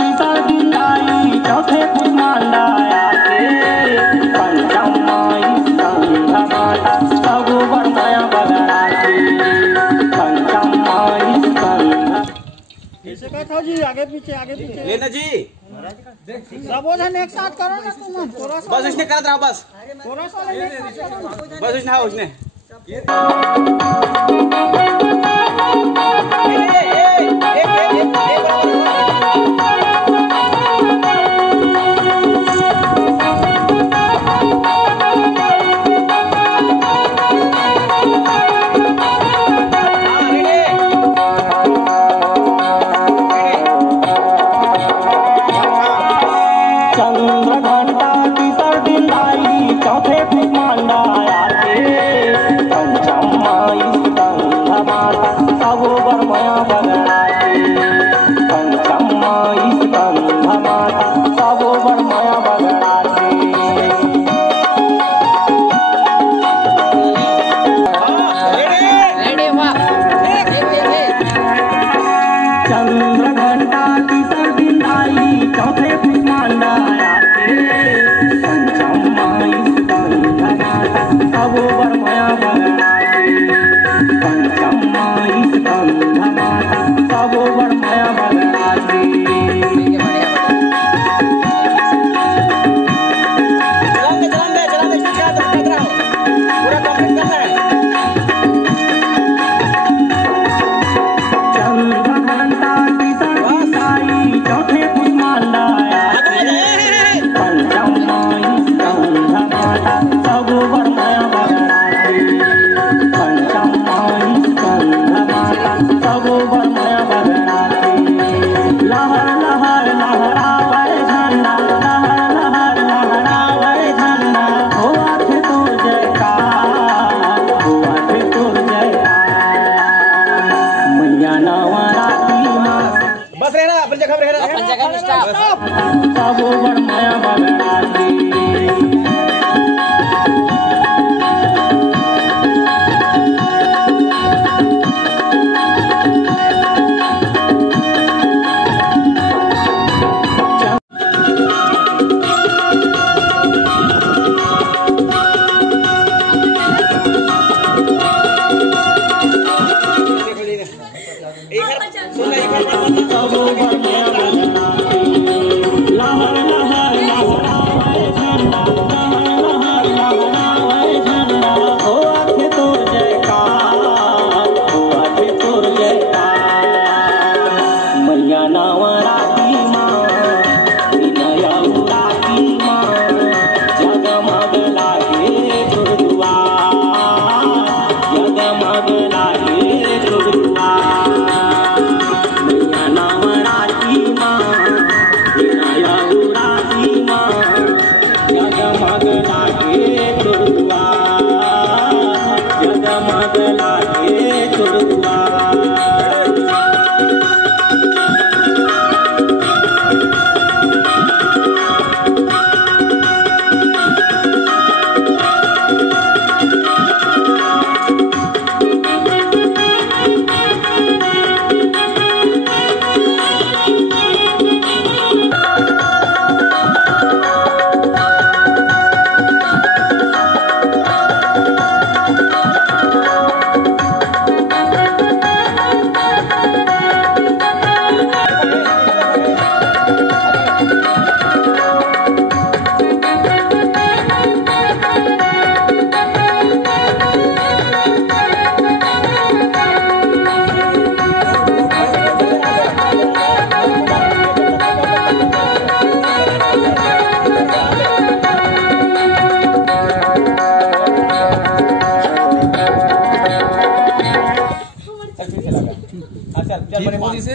तीसर दिन आई चौथे दिन मांडा पंचम माई संघ माता सब वर्मया बगड़ाती पंचम माई संघ। ऐसे कहता जी आगे पीछे लेना जी सब जन एक साथ करो ना तुम बस उसने कर रहा बस थोड़ा सा बस उसने हाँ उसने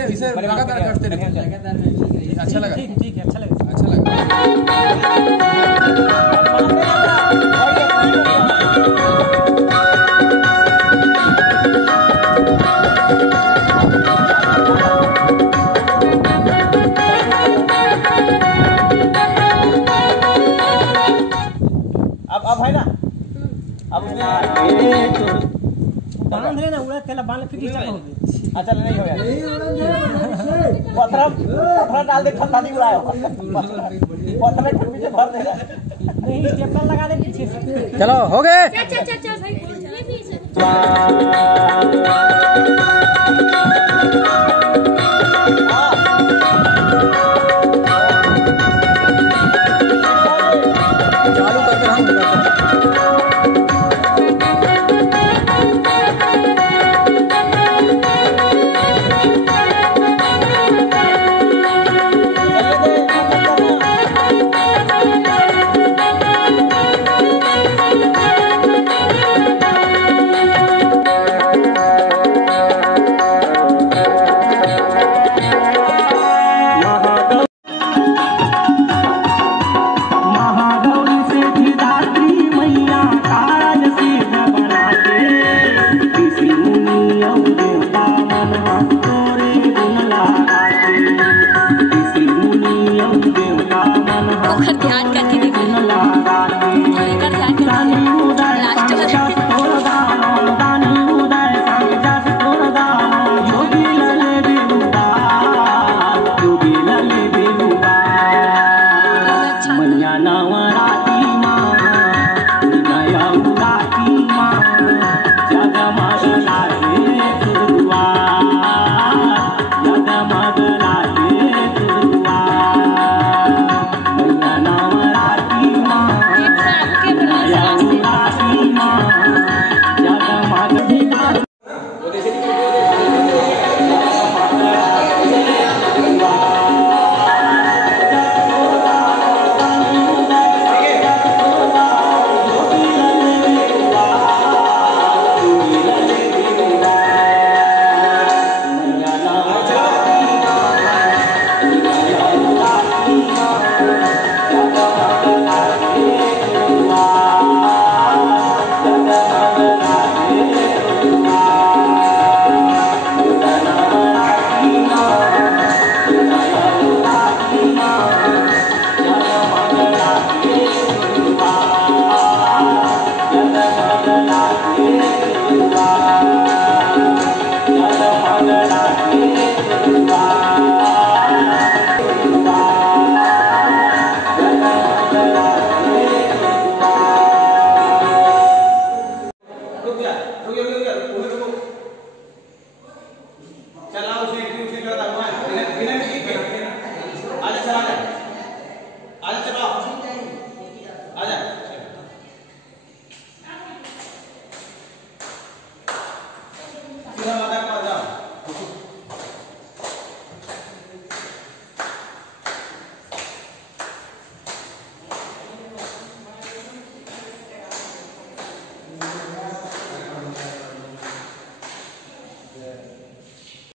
इसे लगातार करते रहिए। अच्छा लगा? ठीक है, अच्छा लगा। अच्छा लगा। अब है ना, अब बांध लेना, उड़ा तेला बांध फिर हो गई। अच्छा नहीं हो गया। पत्थर डाल दे ठंडा नहीं बुलाया पत्थर के पीछे भर देगा नहीं स्टेपलर लगा दे पीछे से। चलो हो गए। चल भाई ये भी